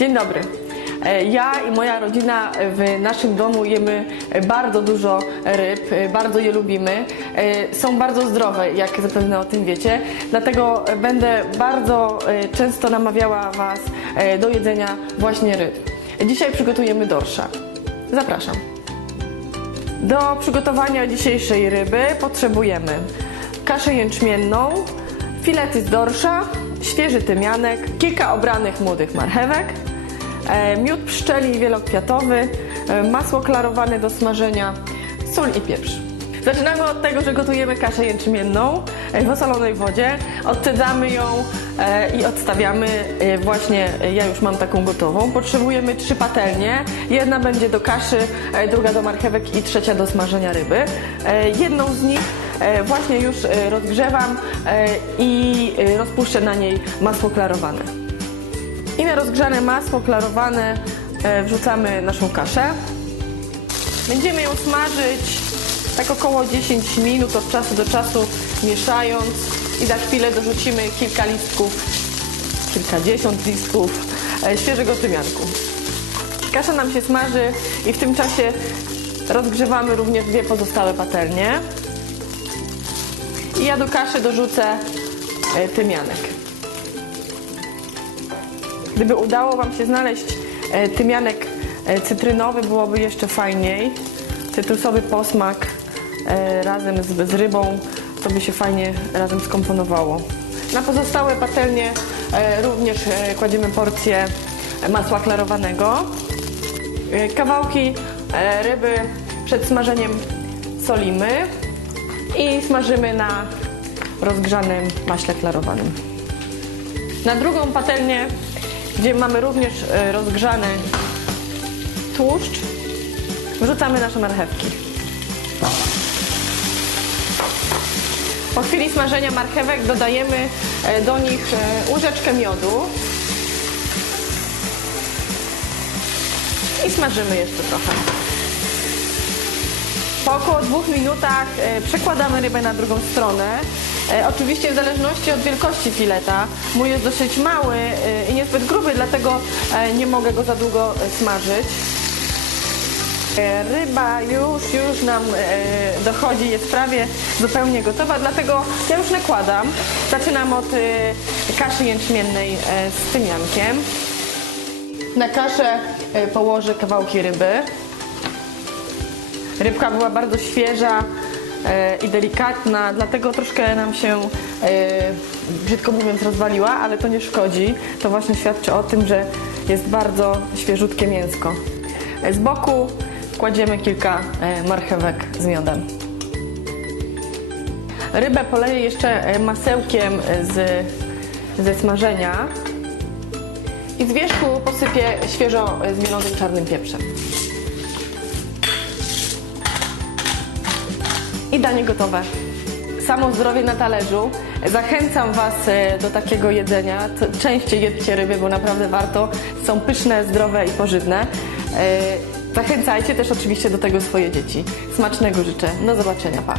Dzień dobry. E, Ja i moja rodzina w naszym domu jemy bardzo dużo ryb, e, bardzo je lubimy. E, Są bardzo zdrowe, jak zapewne o tym wiecie. Dlatego będę bardzo często namawiała Was do jedzenia właśnie ryb. Dzisiaj przygotujemy dorsza. Zapraszam. Do przygotowania dzisiejszej ryby potrzebujemy kaszę jęczmienną, filety z dorsza, świeży tymianek, kilka obranych młodych marchewek, miód pszczeli wielokwiatowy, e, masło klarowane do smażenia, sól i pieprz. Zaczynamy od tego, że gotujemy kaszę jęczmienną e, w osolonej wodzie. Odcedzamy ją e, i odstawiamy. E, Właśnie e, ja już mam taką gotową. Potrzebujemy trzy patelnie. Jedna będzie do kaszy, e, druga do marchewek i trzecia do smażenia ryby. E, Jedną z nich e, właśnie już e, rozgrzewam e, i e, rozpuszczę na niej masło klarowane. Na rozgrzane masło klarowane e, wrzucamy naszą kaszę. Będziemy ją smażyć tak około 10 minut od czasu do czasu mieszając i za chwilę dorzucimy kilka listków, kilkadziesiąt listków e, świeżego tymianku. Kasza nam się smaży i w tym czasie rozgrzewamy również dwie pozostałe patelnie. I ja do kaszy dorzucę e, tymianek. Gdyby udało Wam się znaleźć e, tymianek e, cytrynowy, byłoby jeszcze fajniej. Cytrusowy posmak e, razem z, z rybą, to by się fajnie razem skomponowało. Na pozostałe patelnie również kładziemy porcję masła klarowanego. Kawałki ryby przed smażeniem solimy i smażymy na rozgrzanym maśle klarowanym. Na drugą patelnię, gdzie mamy również e, rozgrzany tłuszcz, wrzucamy nasze marchewki. Po chwili smażenia marchewek dodajemy e, do nich e, łyżeczkę miodu i smażymy jeszcze trochę. Po około dwóch minutach przekładamy rybę na drugą stronę. E, Oczywiście w zależności od wielkości fileta. Mój jest dosyć mały e, i niezbyt gruby, dlatego e, nie mogę go za długo smażyć. Ryba już, już nam dochodzi, jest prawie zupełnie gotowa, dlatego ja już nakładam. Zaczynam od kaszy jęczmiennej z tymiankiem. Na kaszę położę kawałki ryby. Rybka była bardzo świeża i delikatna, dlatego troszkę nam się, e, brzydko mówiąc, rozwaliła, ale to nie szkodzi. To właśnie świadczy o tym, że jest bardzo świeżutkie mięsko. E, Z boku kładziemy kilka e, marchewek z miodem. Rybę poleję jeszcze e, masełkiem z, ze smażenia i z wierzchu posypię świeżo e, zmielonym czarnym pieprzem. I danie gotowe. Samo zdrowie na talerzu. Zachęcam Was e, do takiego jedzenia. Częściej jedzcie ryby, bo naprawdę warto. Są pyszne, zdrowe i pożywne. E, Zachęcajcie też oczywiście do tego swoje dzieci. Smacznego życzę. Do zobaczenia. Pa.